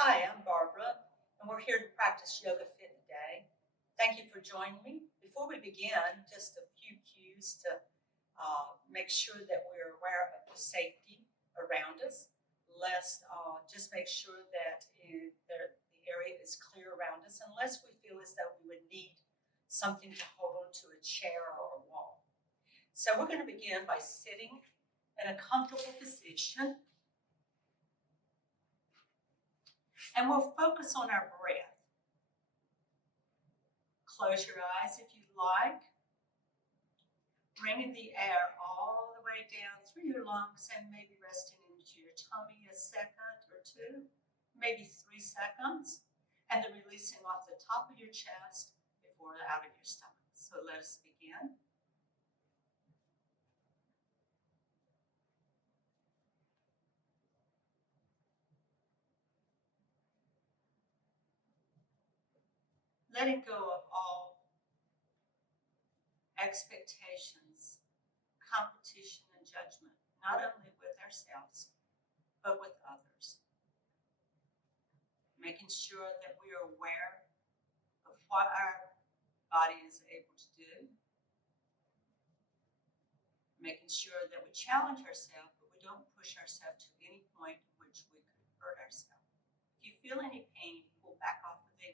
Hi, I'm Barbara, and we're here to practice YogaFit today. Thank you for joining me. Before we begin, just a few cues to make sure that we're aware of the safety around us. Let's just make sure that the area is clear around us, unless we feel as though we would need something to hold on to, a chair or a wall. So we're going to begin by sitting in a comfortable position. And we'll focus on our breath. Close your eyes if you like. Bringing the air all the way down through your lungs and maybe resting into your tummy a second or two, maybe 3 seconds. And then releasing off the top of your chest before out of your stomach. So let us begin. Letting go of all expectations, competition, and judgment, not only with ourselves, but with others. Making sure that we are aware of what our body is able to do. Making sure that we challenge ourselves, but we don't push ourselves to any point in which we could hurt ourselves. If you feel any pain, pull back off of the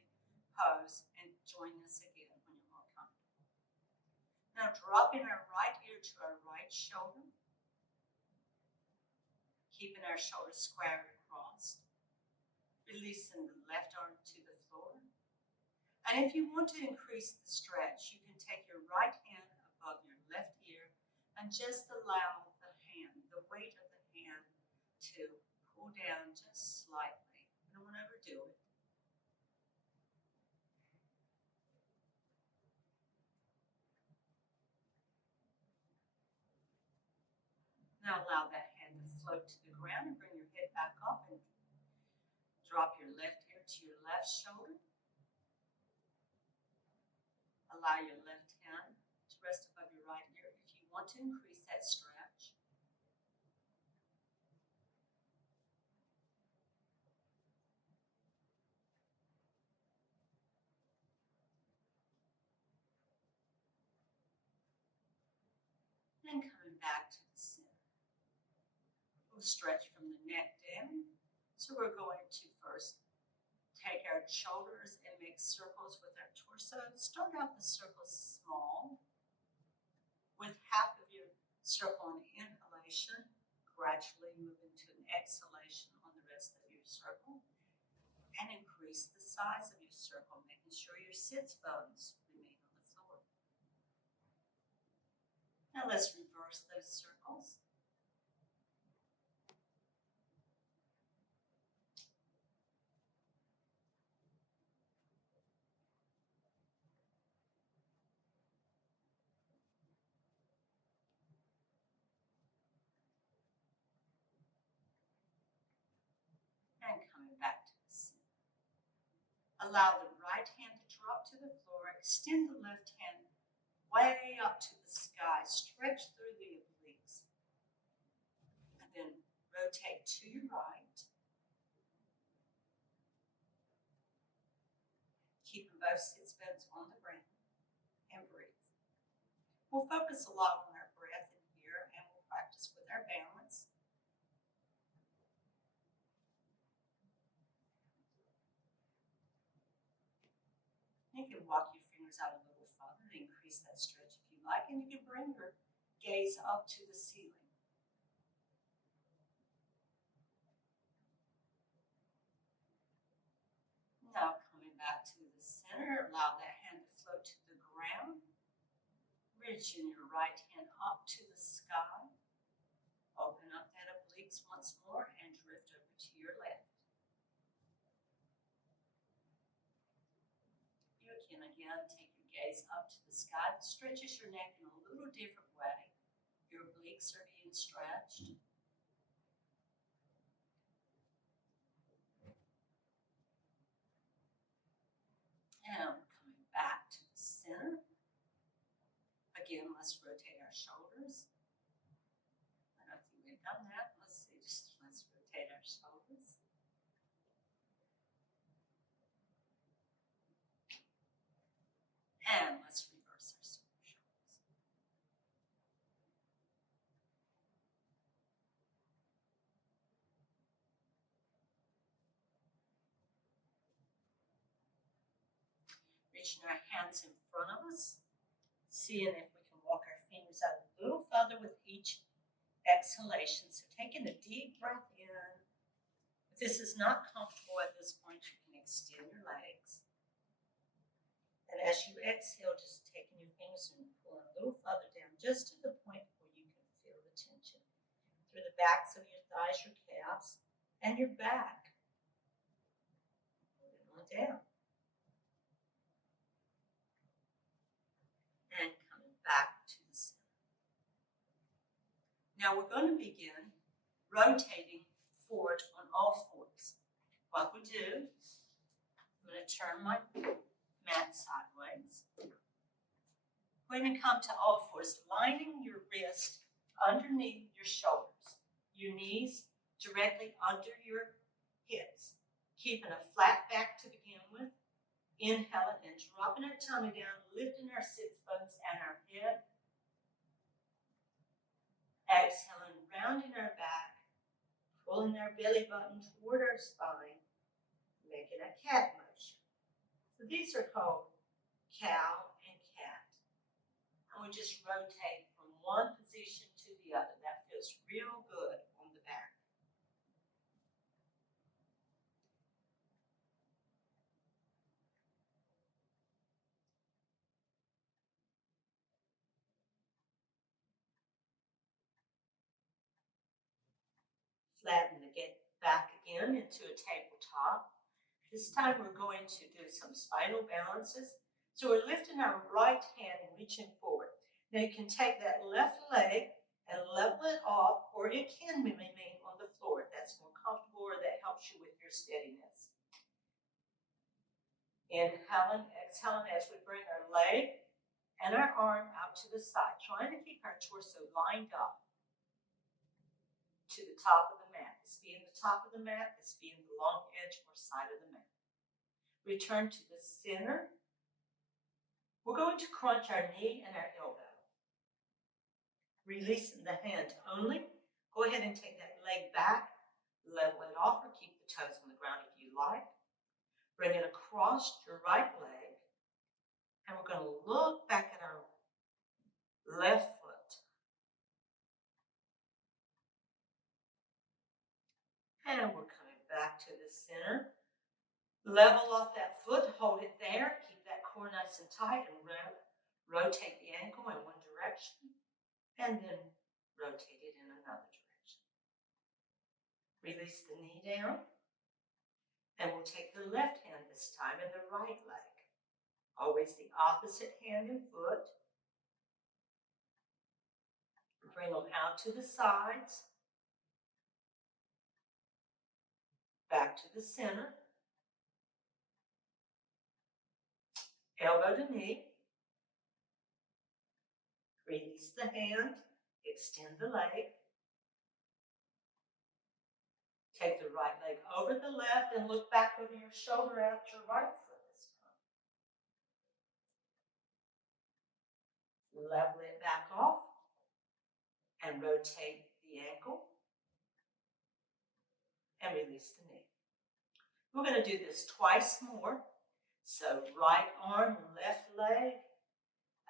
pose and join us again when you're more comfortable. Now dropping our right ear to our right shoulder, keeping our shoulders square across, releasing the left arm to the floor. And if you want to increase the stretch, you can take your right hand above your left ear and just allow the hand, the weight of the hand, to pull down just slightly. You don't want to overdo it. Now allow that hand to float to the ground and bring your head back up and drop your left ear to your left shoulder. Allow your left hand to rest above your right ear if you want to increase that stretch. Then coming back to the center. We'll stretch from the neck down. So we're going to first take our shoulders and make circles with our torso. Start out the circle small, with half of your circle on inhalation, gradually move into an exhalation on the rest of your circle, and increase the size of your circle, making sure your sits bones remain on the floor. Now let's reverse those circles. And coming back to the center. Allow the right hand to drop to the floor. Extend the left hand way up to the sky. Stretch through the obliques. And then rotate to your right. Keeping both sits bones on the ground. And breathe. We'll focus a lot on our breath in here, and we'll practice with our balance. You can walk your fingers out a little further to increase that stretch if you like, and you can bring your gaze up to the ceiling. Now coming back to the center, allow that hand to float to the ground. Reaching your right hand up to the sky. Open up that obliques once more and drift over to your left. You can again take your gaze up to the sky. It stretches your neck in a little different way. Your obliques are being stretched. And coming back to the center. Again, let's rotate our shoulders. I don't think we've done that. Let's rotate our shoulders. reaching our hands in front of us, seeing if we can walk our fingers out a little further with each exhalation. So taking a deep breath in. If this is not comfortable at this point, you can extend your legs. And as you exhale, just taking your fingers and pulling a little further down, just to the point where you can feel the tension through the backs of your thighs, your calves, and your back. Moving on down. And coming back to the center. Now we're going to begin rotating forward on all fours. What we do, I'm going to turn my mat sideways. We're going to come to all fours, lining your wrist underneath your shoulders, your knees directly under your hips, keeping a flat back to begin with. Inhaling and dropping our tummy down, lifting our sits bones and our head. Exhaling, rounding our back, pulling our belly button toward our spine, making a cat motion. So these are called cow and cat. And we just rotate from one position to the other. That feels real good on the back. Flatten to get back again into a tabletop. This time we're going to do some spinal balances. So we're lifting our right hand and reaching forward. Now you can take that left leg and level it off, or it can remain on the floor if that's more comfortable or that helps you with your steadiness. Inhaling, exhaling as we bring our leg and our arm out to the side, trying to keep our torso lined up to the top of the mat. This being the top of the mat, this being the long edge or side of the mat. Return to the center. We're going to crunch our knee and our elbow. Releasing the hand only. Go ahead and take that leg back, level it off, or keep the toes on the ground if you like. Bring it across your right leg, and we're going to look back at our left foot. And we're coming back to the center. Level off that foot, hold it there, keep that core nice and tight, and rotate the ankle in one direction, and then rotate it in another direction. Release the knee down, and we'll take the left hand this time and the right leg. Always the opposite hand and foot. Bring them out to the sides, back to the center, elbow to knee. Release the hand, extend the leg. Take the right leg over the left and look back over your shoulder at your right foot this time. Level it back off and rotate the ankle and release the knee. We're going to do this twice more. So right arm, left leg,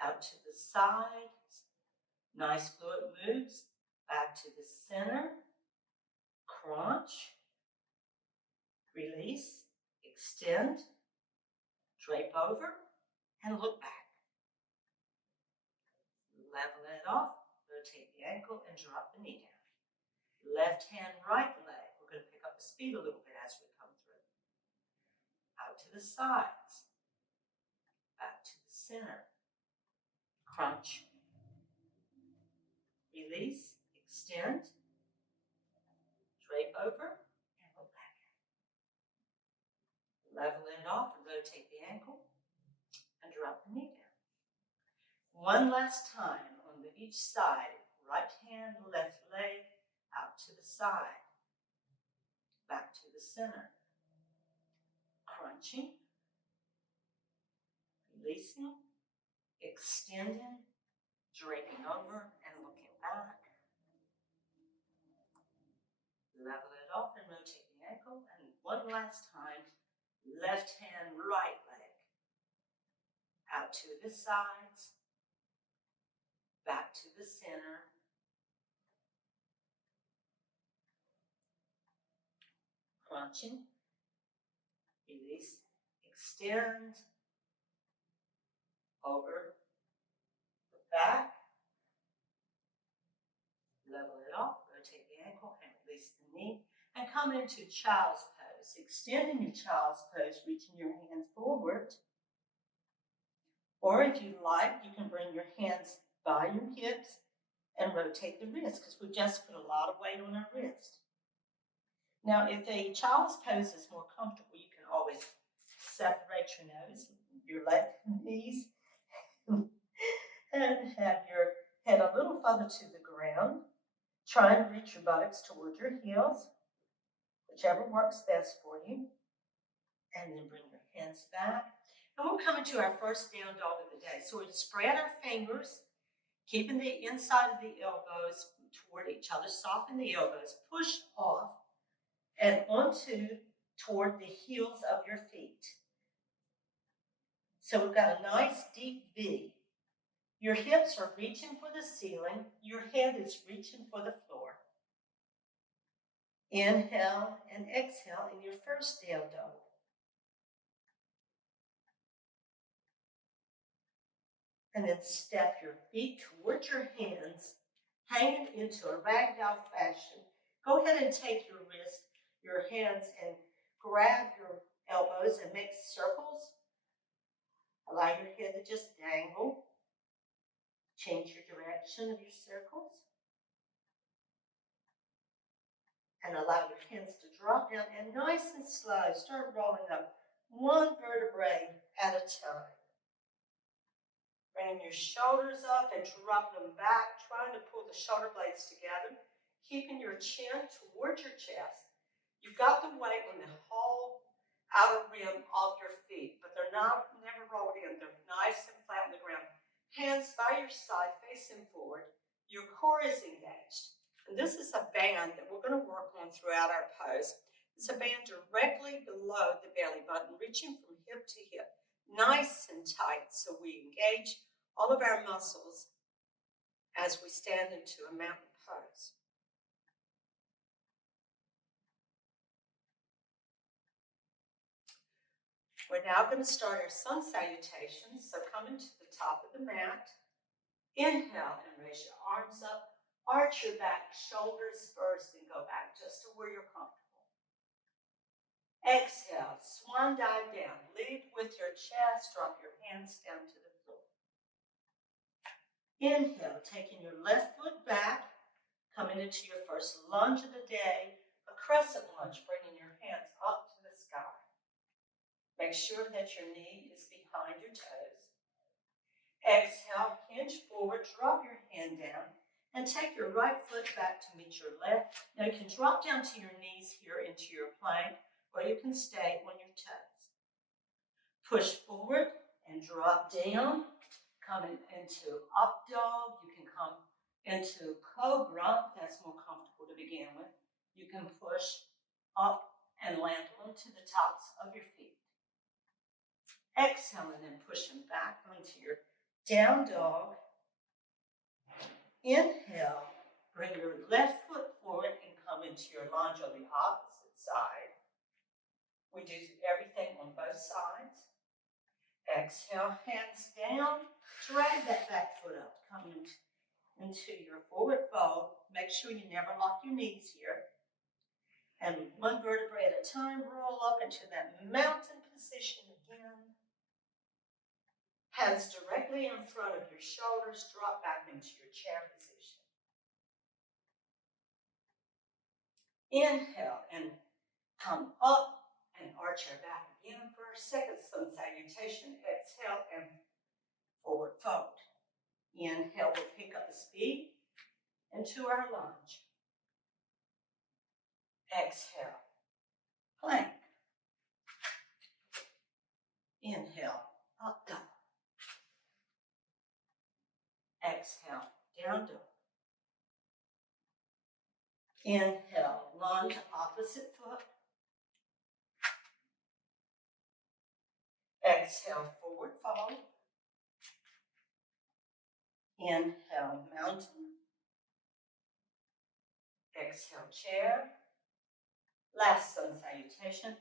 out to the side. Nice fluid moves. Back to the center. Crunch. Release. Extend. Drape over. And look back. Level it off. Rotate the ankle and drop the knee down. Left hand, right leg. We're going to pick up the speed a little bit as we come through. Out to the sides. Back to the center. Crunch. Release. Extend. Drape over. And go back. Level it off and rotate the ankle. And drop the knee down. One last time on each side. Right hand, left leg. Out to the side. Back to the center. Crunching. Releasing. Extending. Draping over and looking back. Level it off and rotate the ankle. And one last time. Left hand, right leg. out to the sides, back to the center. Crunching, release, extend, over, back, level it off, rotate the ankle and release the knee, and come into child's pose. Extending your child's pose, reaching your hands forward. Or if you like, you can bring your hands by your hips and rotate the wrist, because we just put a lot of weight on our wrist. Now, if a child's pose is more comfortable, you can always separate your nose, your left knees, and have your head a little further to the ground. Try and reach your buttocks toward your heels, whichever works best for you. And then bring your hands back. And we're coming to our first down dog of the day. So we're to spread our fingers, keeping the inside of the elbows toward each other. Soften the elbows. Push off and onto toward the heels of your feet. So we've got a nice deep V. Your hips are reaching for the ceiling. Your head is reaching for the floor. Inhale and exhale in your first down dog. And then step your feet towards your hands, hanging into a ragdoll fashion. Go ahead and take your wrist, your hands, and grab your elbows and make circles. Allow your head to just dangle. Change your direction of your circles. And allow your hands to drop down, and nice and slow, start rolling up one vertebrae at a time. Bringing your shoulders up and dropping them back, trying to pull the shoulder blades together, keeping your chin towards your chest. You've got the weight on the whole outer rim of your feet, but they're never rolled in. They're nice and flat on the ground. Hands by your side, facing forward. Your core is engaged. And this is a band that we're going to work on throughout our pose. It's a band directly below the belly button, reaching from hip to hip, nice and tight, so we engage all of our muscles as we stand into a mountain pose. We're now going to start our sun salutations, so coming to the top of the mat. Inhale and raise your arms up. Arch your back, shoulders first, and go back just to where you're comfortable. Exhale, swan dive down. Lead with your chest, drop your hands down to the floor. Inhale, taking your left foot back, coming into your first lunge of the day, a crescent lunge, bringing your hands up to the sky. Make sure that your knee is behind your toes. Exhale, hinge forward, drop your hand down, and take your right foot back to meet your left. Now you can drop down to your knees here into your plank, or you can stay on your toes. Push forward and drop down, coming into up dog. You can come into cobra, if that's more comfortable to begin with. You can push up and land onto the tops of your feet. Exhale and then pushing back onto your down dog. Inhale, bring your left foot forward and come into your lunge on the opposite side. We do everything on both sides. Exhale, hands down, drag that back foot up, come into your forward fold. Make sure you never lock your knees here. And one vertebrae at a time, roll up into that mountain position again. Hands directly in front of your shoulders, drop back into your chair position. Inhale and come up and arch your back again for our second sun salutation. Exhale and forward fold. Inhale, we'll pick up the speed into our lunge. Exhale, plank. Inhale, up dog. Exhale, down dog. Inhale, lunge, opposite foot. Exhale, forward fold. Inhale, mountain. Exhale, chair. Last sun salutation,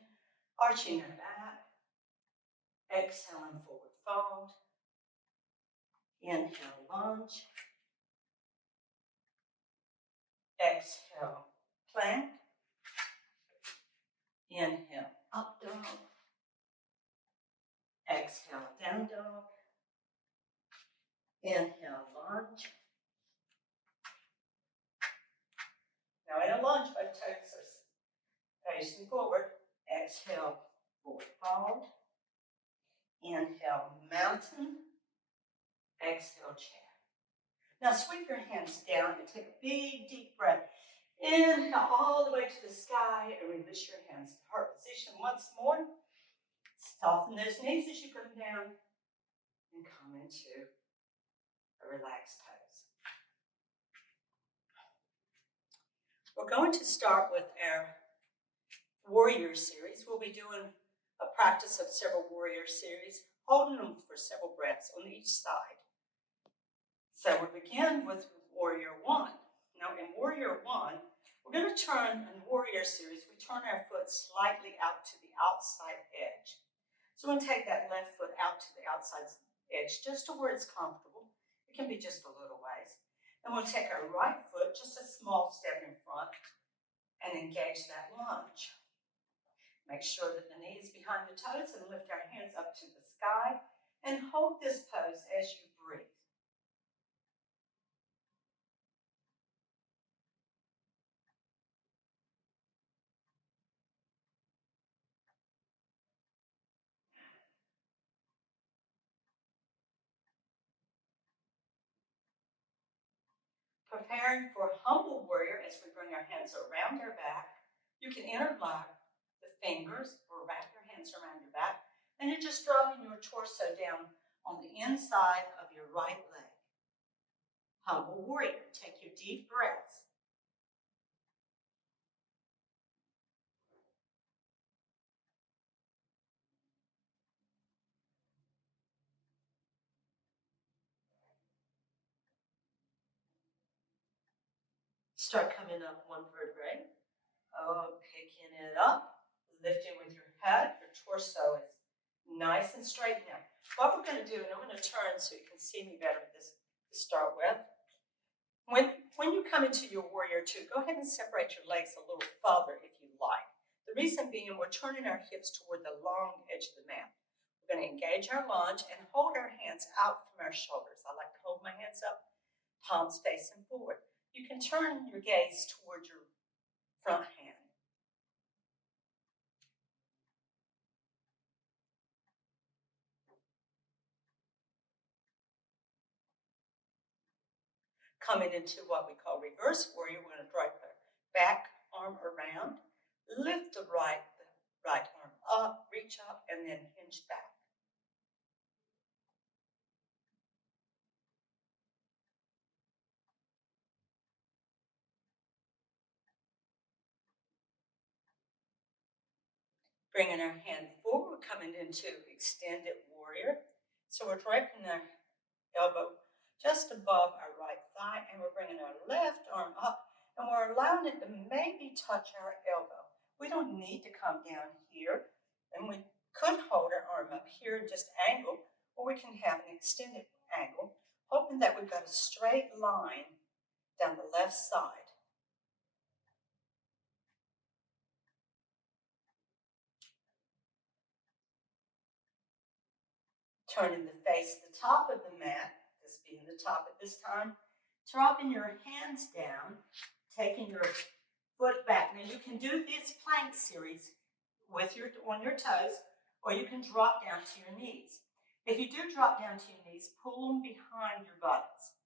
arching our back. Exhaling, forward fold. Inhale, lunge. Exhale, plank. Inhale, up dog. Exhale, down dog. Inhale, lunge. Now in a lunge, both toes are facing forward. Exhale, forward fold. Inhale, mountain. Exhale, chair. Now sweep your hands down and take a big, deep breath. Inhale all the way to the sky and release your hands to heart position once more. Soften those knees as you come down and come into a relaxed pose. We're going to start with our warrior series. We'll be doing a practice of several warrior series, holding them for several breaths on each side. So we'll begin with warrior one. Now in warrior one, we're going to turn, in the warrior series, we turn our foot slightly out to the outside edge. So we're going to take that left foot out to the outside edge, just to where it's comfortable. It can be just a little ways. And we'll take our right foot, just a small step in front, and engage that lunge. Make sure that the knee is behind the toes and lift our hands up to the sky and hold this pose as you breathe. Preparing for humble warrior as we bring our hands around our back. You can interlock the fingers or wrap your hands around your back, and you're just dropping your torso down on the inside of your right leg. Humble warrior, take your deep breaths. Start coming up one vertebrae. Oh, picking it up, lifting with your head. Your torso is nice and straight now. What we're going to do, and I'm going to turn so you can see me better with this to start with. When you come into your warrior two, go ahead and separate your legs a little further if you like. The reason being, we're turning our hips toward the long edge of the mat. We're going to engage our lunge and hold our hands out from our shoulders. I like to hold my hands up, palms facing forward. You can turn your gaze toward your front hand. Coming into what we call reverse warrior, we're going to drag our back arm around, lift the right arm up, reach up, and then hinge back. Bringing our hand forward, coming into extended warrior. So we're draping our elbow just above our right thigh, and we're bringing our left arm up, and we're allowing it to maybe touch our elbow. We don't need to come down here, and we could hold our arm up here and just angle, or we can have an extended angle, hoping that we've got a straight line down the left side. Turning the face to the top of the mat, this being the top at this time, dropping your hands down, taking your foot back. Now you can do this plank series with on your toes, or you can drop down to your knees. If you do drop down to your knees, pull them behind your buttocks.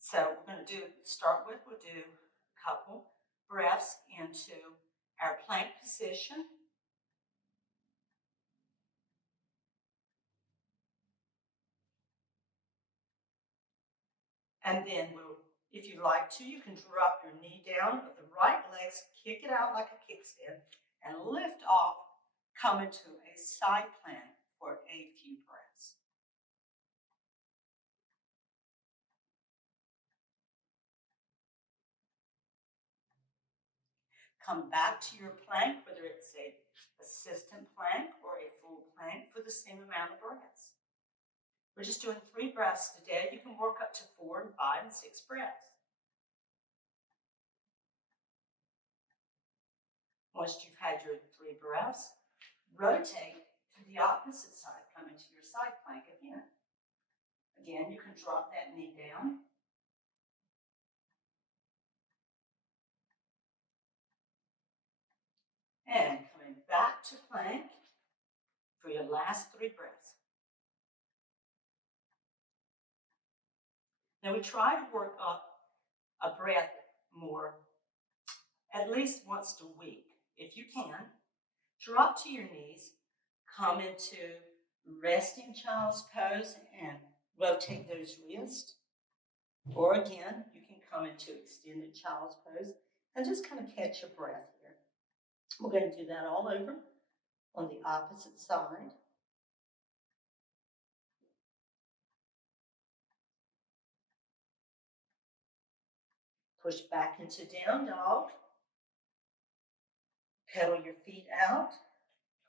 So we're going to we'll do a couple breaths into our plank position. And then if you like to, you can drop your knee down with the right legs, kick it out like a kickstand, and lift off, come into a side plank for a few breaths. Come back to your plank, whether it's a assistant plank or a full plank, for the same amount of breaths. We're just doing 3 breaths today. You can work up to 4 and 5 and 6 breaths. Once you've had your 3 breaths, rotate to the opposite side. Come into your side plank again. Again, you can drop that knee down. And coming back to plank for your last 3 breaths. Now we try to work up a breath more at least once a week. If you can, drop to your knees, come into resting child's pose and rotate those wrists. Or again, you can come into extended child's pose and just kind of catch your breath here. We're going to do that all over on the opposite side. Push back into down dog. Pedal your feet out.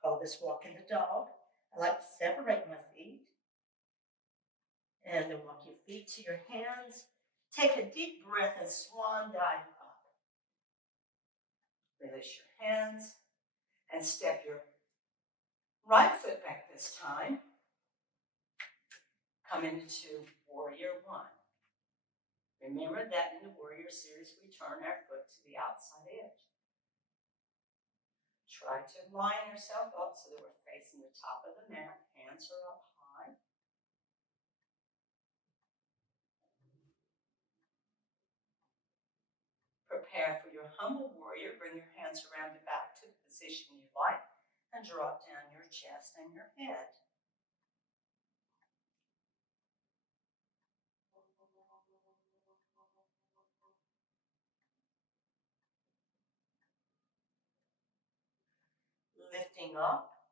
Call this walking the dog. I like to separate my feet. And then walk your feet to your hands. Take a deep breath and swan dive up. Release your hands and step your right foot back this time. Come into Warrior One. Remember that in the Warrior series, we turn our foot to the outside edge. Try to line yourself up so that we're facing the top of the mat. Hands are up high. Prepare for your humble warrior. Bring your hands around the back to the position you like and drop down your chest and your head. Lifting up.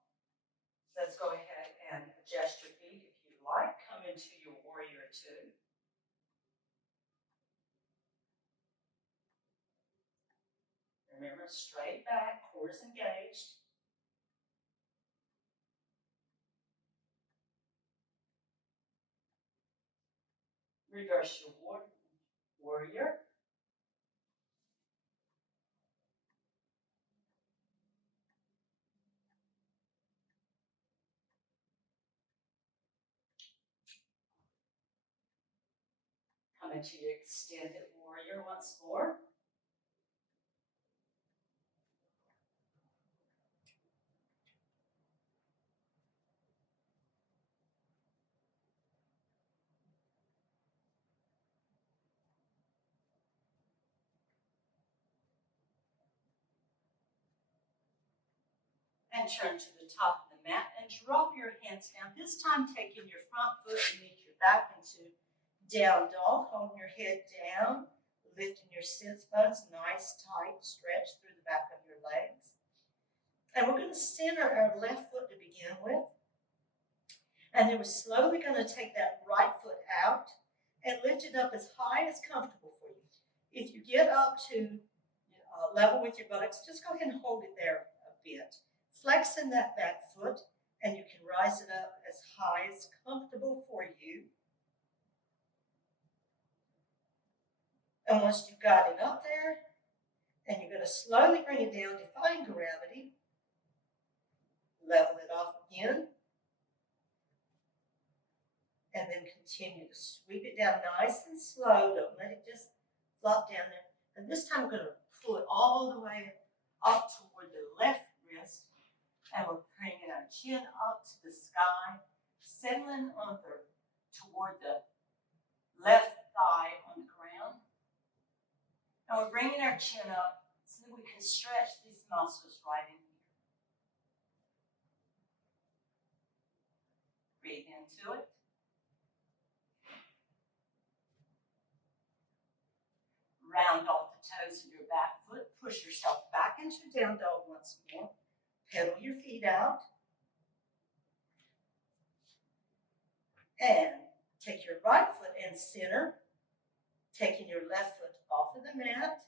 Let's go ahead and adjust your feet if you like. Come into your Warrior Two. Remember, straight back, core engaged. Reverse your warrior. Come into your extended warrior once more. And turn to the top of the mat and drop your hands down. This time taking your front foot and meet your back into down dog. Holding your head down. Lifting your sits bones. Nice tight stretch through the back of your legs. And we're going to center our left foot to begin with. And then we're slowly going to take that right foot out and lift it up as high as comfortable for you. If you get up to level with your buttocks, just go ahead and hold it there a bit. Flexing that back foot, and you can rise it up as high as comfortable for you. And once you've got it up there, and you're going to slowly bring it down, defying gravity. Level it off again. And then continue to sweep it down nice and slow. Don't let it just flop down there. And this time we're going to pull it all the way up toward the left wrist. And we're bringing our chin up to the sky, settling toward the left thigh on the ground. And we're bringing our chin up so that we can stretch these muscles right in here. Breathe into it. Round off the toes of your back foot. Push yourself back into down dog once more. Pedal your feet out. And take your right foot and center. Taking your left foot off of the mat.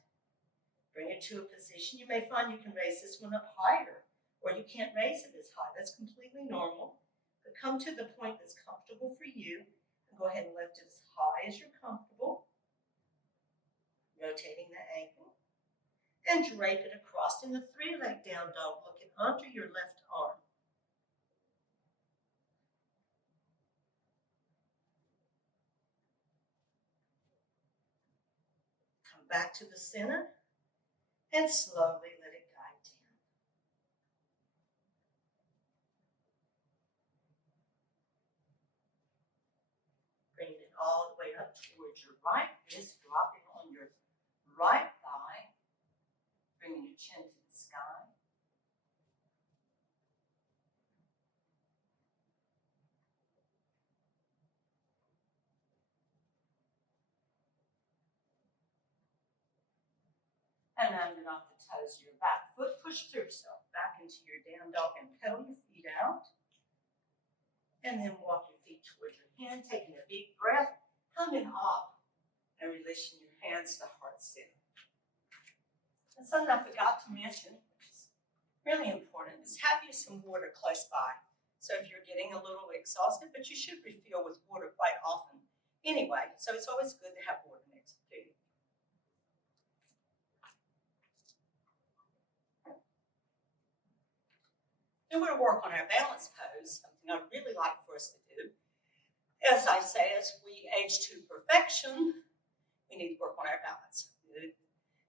Bring it to a position. You may find you can raise this one up higher, or you can't raise it as high. That's completely normal. But come to the point that's comfortable for you, and go ahead and lift it as high as you're comfortable. Rotating the ankle. And drape it across in the three-leg down dog, looking under your left arm. Come back to the center and slowly let it guide down. Bring it all the way up towards your right wrist, dropping on your right thigh, bringing your chin to the sky. And round it off the toes of your back foot. Push through yourself back into your down dog and pedal your feet out. And then walk your feet towards your hand, taking a deep breath, coming up and releasing your hands to heart center. And something I forgot to mention, which is really important, is have you some water close by. So if you're getting a little exhausted, but you should refill with water quite often anyway, so it's always good to have water next to you. Then we're going to work on our balance pose, something I'd really like for us to do. As I say, as we age to perfection, we need to work on our balance.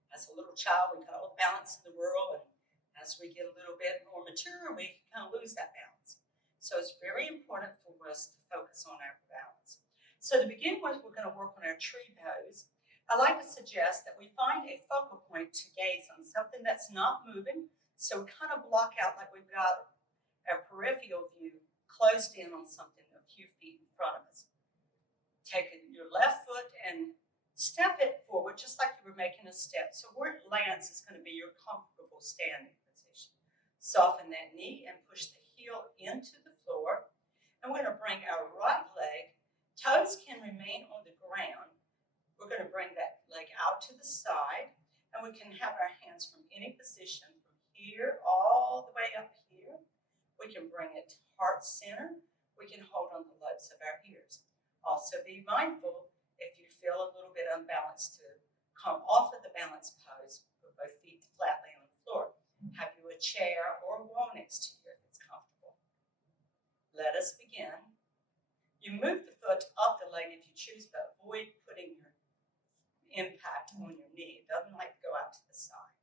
As a little child, we got all the balance in the world, and as we get a little bit more mature, we kind of lose that balance. So it's very important for us to focus on our balance. So to begin with, we're going to work on our tree pose. I like to suggest that we find a focal point to gaze on, something that's not moving. So we kind of block out like we've got our peripheral view closed in on something a few feet in front of us. Take your left foot and step it forward just like you were making a step. So where it lands is going to be your comfortable standing position. Soften that knee and push the heel into the floor. And we're going to bring our right leg, toes can remain on the ground. We're going to bring that leg out to the side, and we can have our hands from any position from here all the way up here. We can bring it to heart center. We can hold on the lobes of our ears. Also be mindful if you feel a little bit unbalanced to come off of the balance pose with both feet flatly on the floor. Have you a chair or a wall next to you if it's comfortable. Let us begin. You move the foot up the leg if you choose, but avoid putting your impact on your knee. It doesn't like to go out to the side.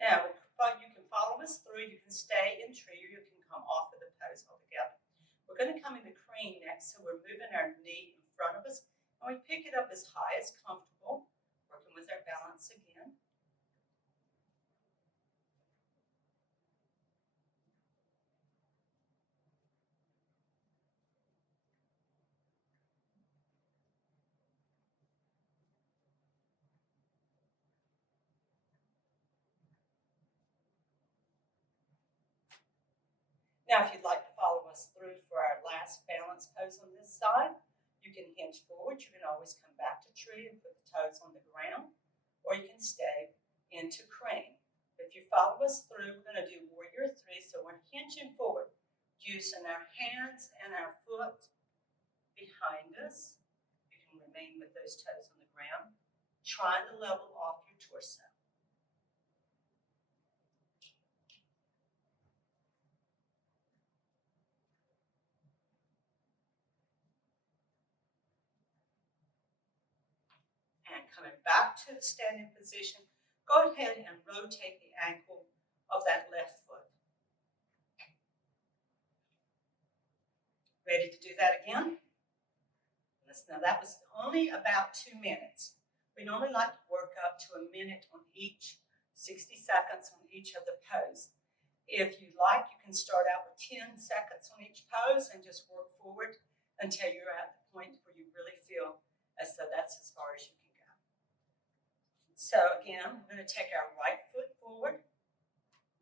Now, you can follow us through. You can stay in tree, or you can come off of the pose altogether. We're going to come into crane next, so we're moving our knee in front of us, and we pick it up as high as comfortable, working with our balance again. Now, if you'd like to follow us through for our last balance pose on this side, you can hinge forward. You can always come back to tree and put the toes on the ground, or you can stay into crane. If you follow us through, we're going to do warrior three, so we're hinging forward, using our hands and our foot behind us. You can remain with those toes on the ground, trying to level off your torso. And coming back to the standing position, go ahead and rotate the ankle of that left foot. Ready to do that again? Now that was only about 2 minutes. We normally like to work up to a minute on each, 60 seconds on each of the pose. If you like, you can start out with 10 seconds on each pose and just work forward until you're at the point where you really feel as though that's as far as you can go. So again, we're going to take our right foot forward,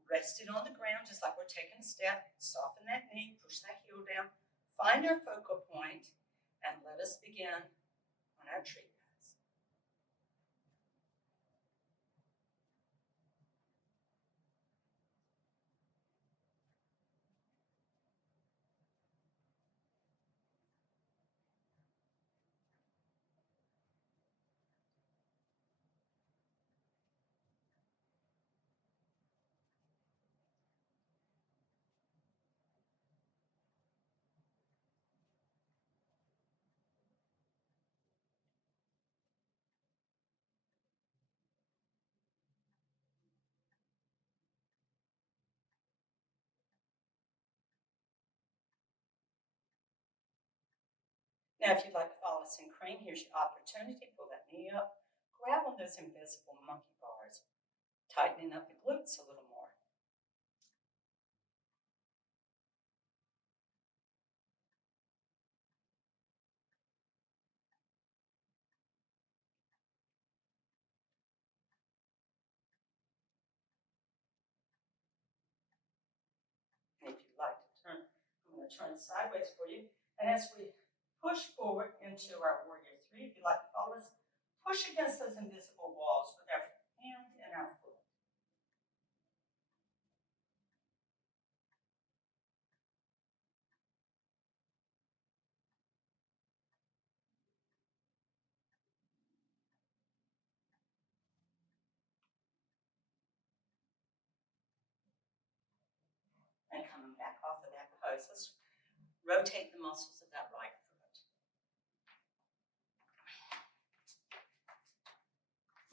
rest it on the ground just like we're taking a step, soften that knee, push that heel down, find our focal point, and let us begin on our tree pose. Now, if you'd like to follow us in crane, here's your opportunity. Pull that knee up, grab on those invisible monkey bars, tightening up the glutes a little more. If you'd like to turn, I'm going to turn sideways for you. And as we push forward into our warrior three, if you'd like to follow us, push against those invisible walls with our hand and our foot. And coming back off of that pose, let's rotate the muscles of that right foot.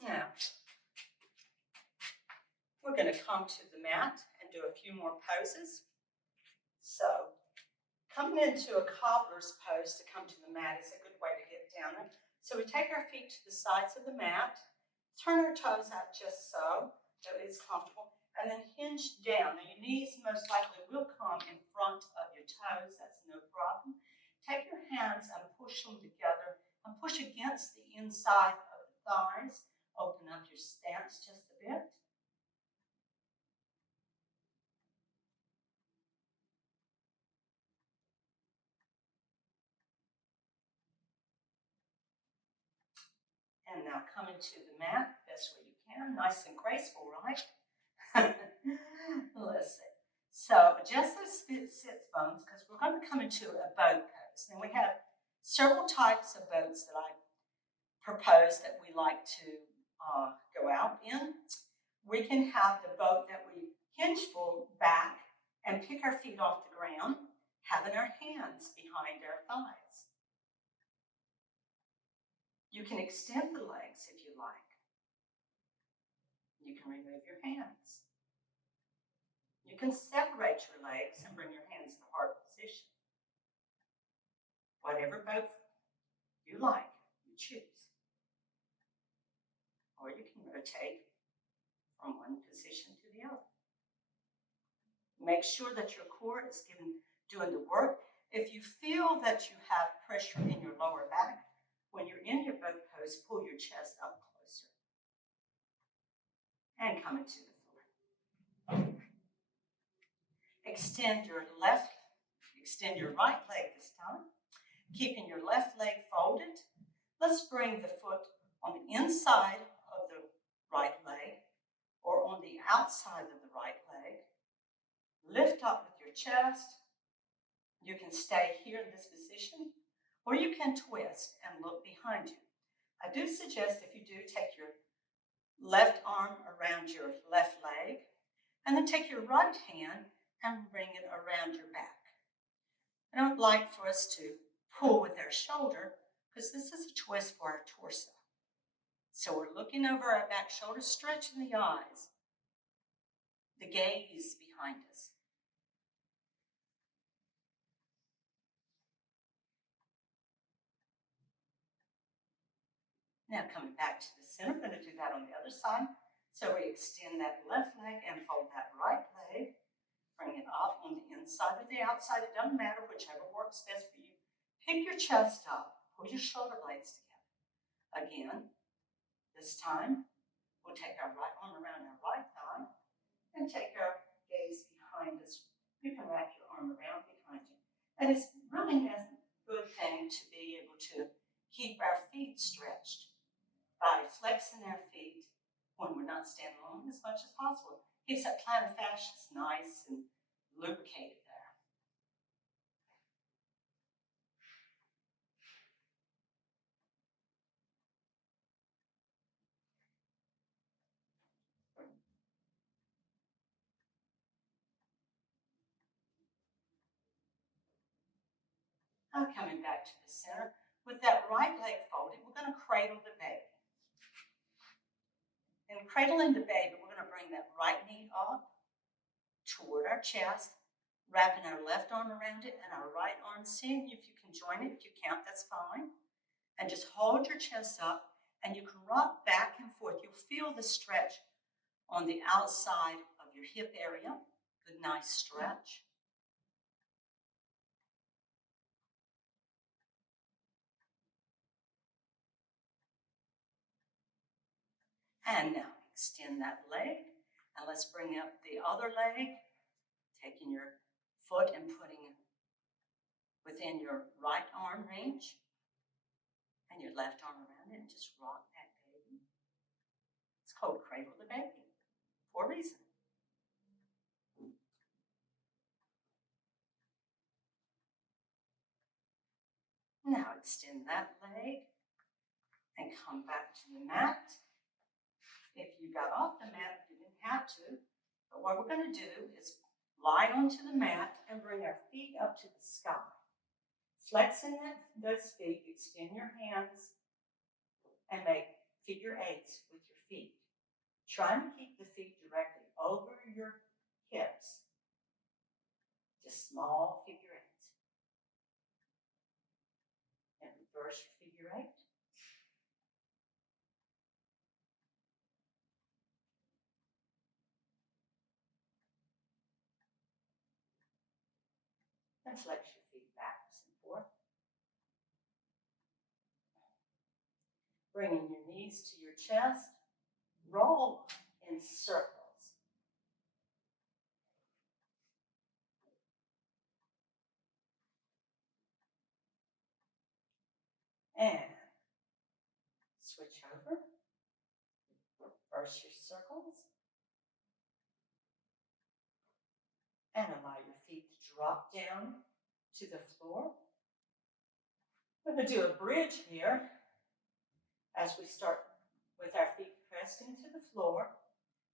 Now, we're going to come to the mat and do a few more poses. So, coming into a cobbler's pose to come to the mat is a good way to get down there. So we take our feet to the sides of the mat, turn our toes out just so it's comfortable, and then hinge down. Now your knees most likely will come in front of your toes, that's no problem. Take your hands and push them together and push against the inside of the thighs. Open up your stance just a bit. And now come into the mat, best way you can, nice and graceful, right? Let's see. So adjust those sit bones because we're going to come into a boat pose. And we have several types of boats that I propose that we like to go out in. We can have the boat that we hinge forward back and pick our feet off the ground, having our hands behind our thighs. You can extend the legs if you like. You can remove your hands. You can separate your legs and bring your hands to heart position. Whatever both you like, you choose. Or you can rotate from one position to the other. Make sure that your core is doing the work. If you feel that you have pressure in your lower back, when you're in your boat pose, pull your chest up closer. And come into the floor. Extend your right leg this time, keeping your left leg folded. Let's bring the foot on the inside of the right leg or on the outside of the right leg. Lift up with your chest. You can stay here in this position, or you can twist and look behind you. I do suggest if you do, take your left arm around your left leg, and then take your right hand and bring it around your back. I don't like for us to pull with our shoulder because this is a twist for our torso. So we're looking over our back shoulders, stretching the eyes, the gaze behind us. Now coming back to the center, we're going to do that on the other side. So we extend that left leg and fold that right leg. Bring it up on the inside or the outside. It doesn't matter, whichever works best for you. Pick your chest up. Pull your shoulder blades together. Again, this time, we'll take our right arm around our right thigh and take our gaze behind us. You can wrap your arm around behind you. And it's really a good thing to be able to keep our feet stretched by flexing our feet when we're not standing long as much as possible. Keeps that plantar fascia nice and lubricated there. Now coming back to the center, with that right leg folded, we're going to cradle the baby. In cradling the baby, we're going to bring that right knee up toward our chest, wrapping our left arm around it and our right arm, seeing if you can join it. If you can't, that's fine. And just hold your chest up, and you can rock back and forth. You'll feel the stretch on the outside of your hip area. Good, nice stretch. And now extend that leg. And let's bring up the other leg, taking your foot and putting it within your right arm range and your left arm around it, and just rock that baby. It's called cradle the baby for a reason. Now extend that leg and come back to the mat. If you got off the mat, you didn't have to, but what we're going to do is lie onto the mat and bring our feet up to the sky. Flexing those feet, extend your hands and make figure eights with your feet. Trying to keep the feet directly over your hips. Just small figure eights. And reverse your figure eight. And flex your feet backwards and forth. Bringing your knees to your chest. Roll in circles. And switch over. Reverse your circles. And allow your feet to drop down to the floor. We're going to do a bridge here as we start with our feet pressed into the floor.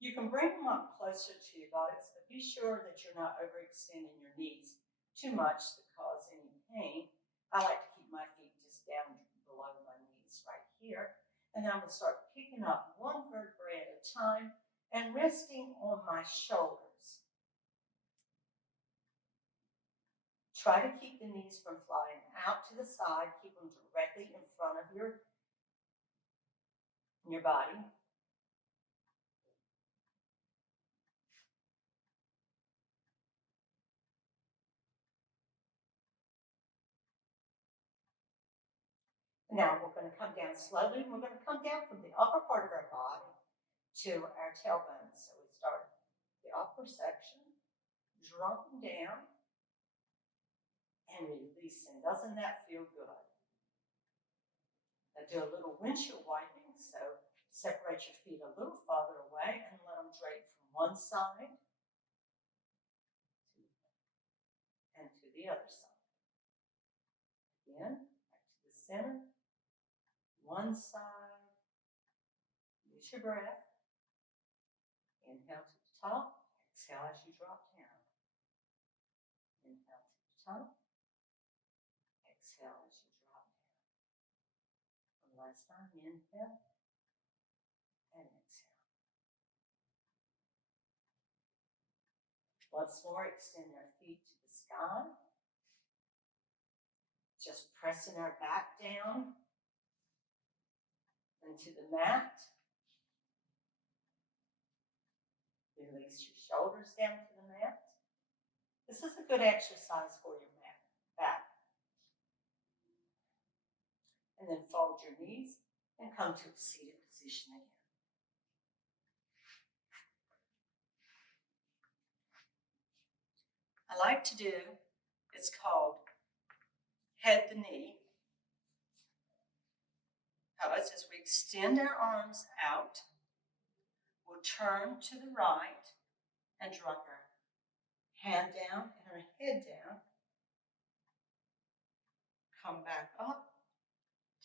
You can bring them up closer to your buttocks, but be sure that you're not overextending your knees too much to cause any pain. I like to keep my feet just down below my knees right here. And I'm going to start picking up one vertebrae at a time and resting on my shoulders. Try to keep the knees from flying out to the side. Keep them directly in front of your body. Now we're going to come down slowly. We're going to come down from the upper part of our body to our tailbone. So we start the upper section, dropping down and releasing. Doesn't that feel good? Now do a little windshield wiping. So separate your feet a little farther away and let them drape from one side and to the other side. Again, back to the center. One side. Use your breath. Inhale to the top. Exhale as you drop down. Inhale to the top. Exhale as you drop down. One last time. Inhale. Once more, extend our feet to the sky. Just pressing our back down into the mat. Release your shoulders down to the mat. This is a good exercise for your back. And then fold your knees and come to a seated position again. I like to do, it's called head the knee. How it's as we extend our arms out, we'll turn to the right and drop our hand down and our head down. Come back up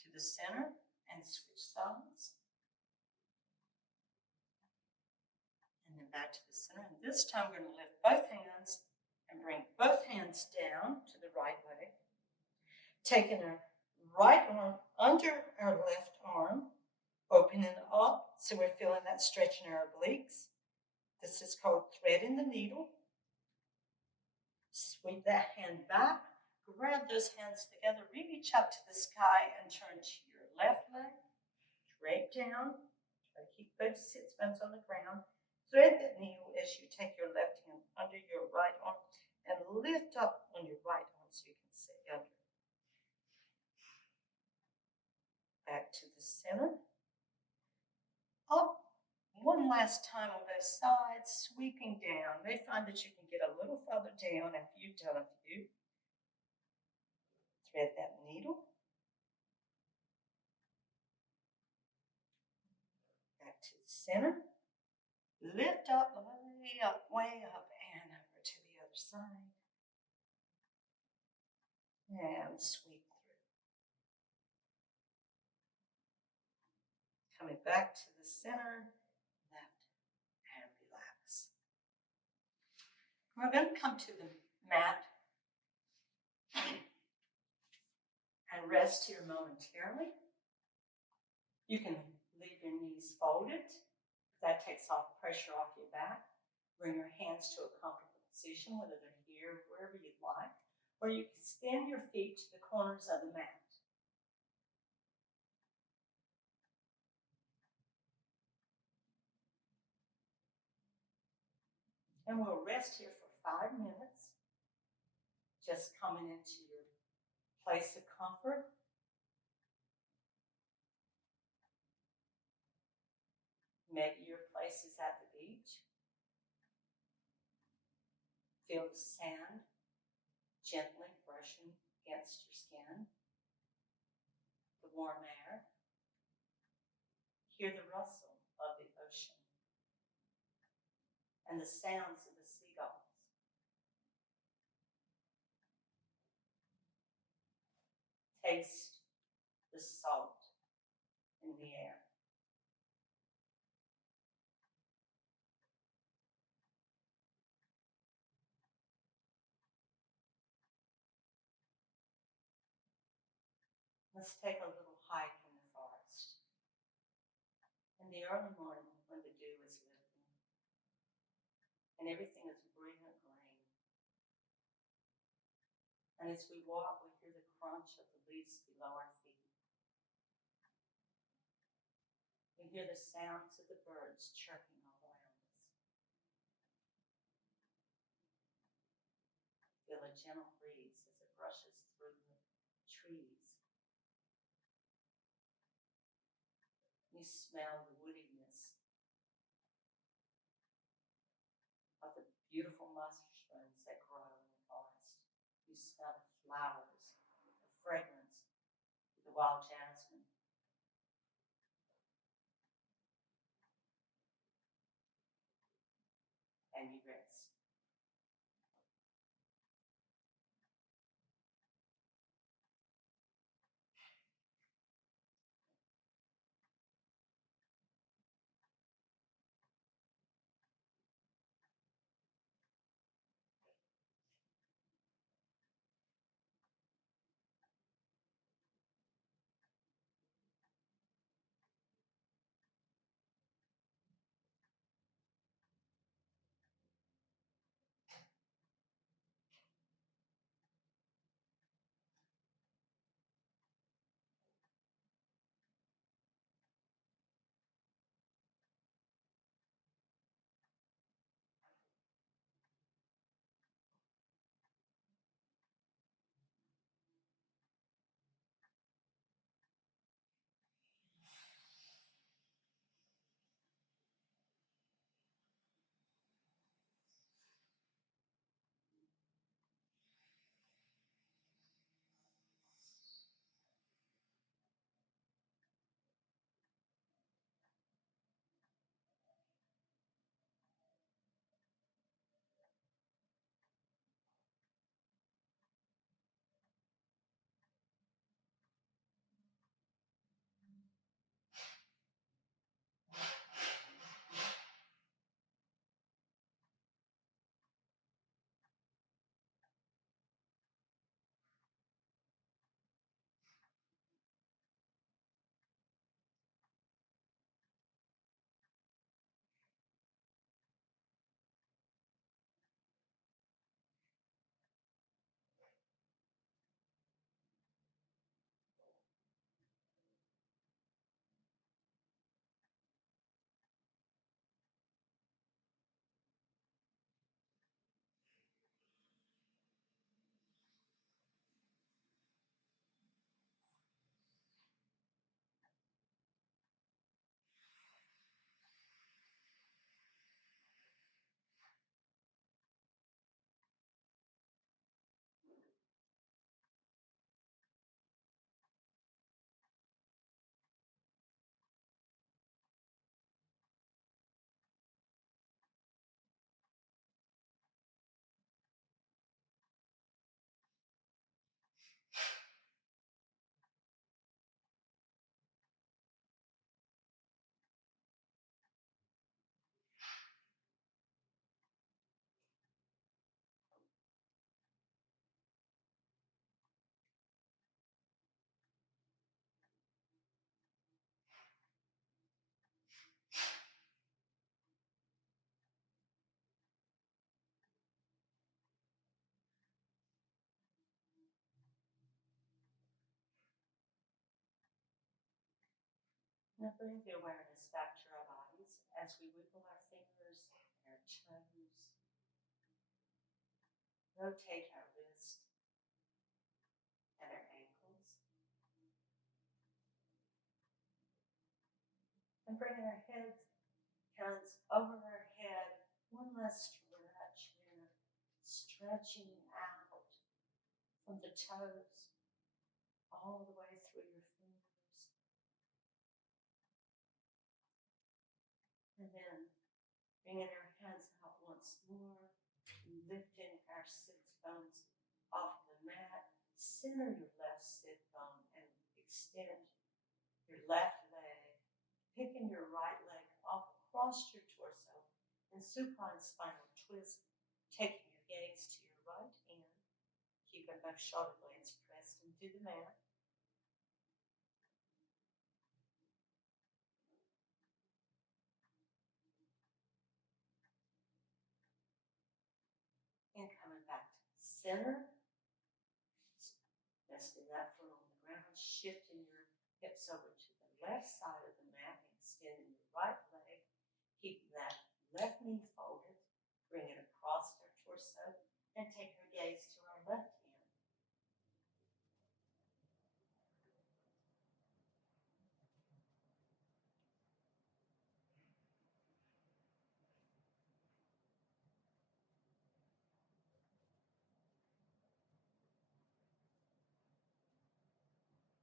to the center and switch sides. And then back to the center. And this time we're going to lift both hands and bring both hands down to the right leg. Taking our right arm under our left arm, opening up so we're feeling that stretch in our obliques. This is called threading the needle. Sweep that hand back, grab those hands together, reach up to the sky and turn to your left leg, drape down, try to keep both sits bones on the ground. Thread that needle as you take your left hand under your right arm and lift up on your right arm so you can sit under. Back to the center. Up one last time on both sides, sweeping down. May find that you can get a little further down after you've done a few. Thread that needle. Back to the center. Lift up, way up, and over to the other side. And sweep through. Coming back to the center, left, and relax. We're going to come to the mat and rest here momentarily. You can leave your knees folded. That takes off pressure off your back. Bring your hands to a comfortable position, whether they're here, wherever you'd like. Or you can extend your feet to the corners of the mat. And we'll rest here for 5 minutes. Just coming into your place of comfort. Maybe your place is at the beach. Feel the sand gently brushing against your skin. The warm air. Hear the rustle of the ocean. And the sounds of the seagulls. Taste the salt in the air. Let's take a little hike in the forest. In the early morning when the dew is lifting and everything is brilliant green. And as we walk, we hear the crunch of the leaves below our feet. We hear the sounds of the birds chirping all around us. Feel a gentle breeze as it brushes through the trees. You smell the woodiness of the beautiful mushrooms that grow in the forest. You smell the flowers, the fragrance of the wild jasmine. And you rest. Now bring the awareness back to our bodies as we wiggle our fingers, our toes. Rotate our wrist and our ankles. And bring our hands over our head. One last stretch here. Stretching out from the toes all the way through your fingers. And then bringing our hands out once more, lifting our sits bones off the mat. Center your left sit bone and extend your left leg, picking your right leg off across your torso in supine spinal twist, taking your gaze to your right hand, keeping both shoulder blades pressed into the mat. And coming back to the center, resting that foot on the ground, shifting your hips over to the left side of the mat, extending your right leg, keeping that left knee folded, bring it across our torso, and take our gaze to our left hand.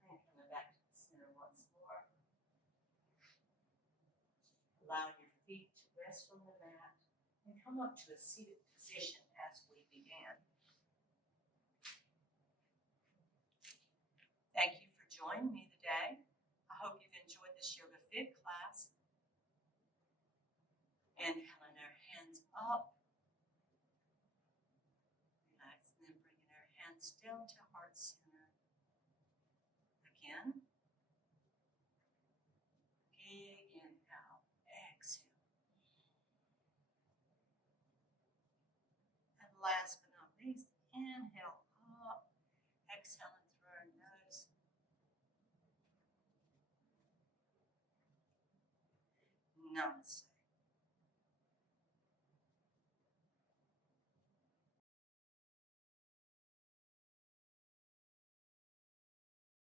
And coming back to the center once more. Allow your feet to rest on the mat and come up to a seated position as we began. Thank you for joining me today. I hope you've enjoyed this YogaFit class. Inhaling our hands up, relaxing and bringing our hands down to heart center. Again, big inhale, exhale. And last but not least, inhale up, exhaling through our nose. Namaste.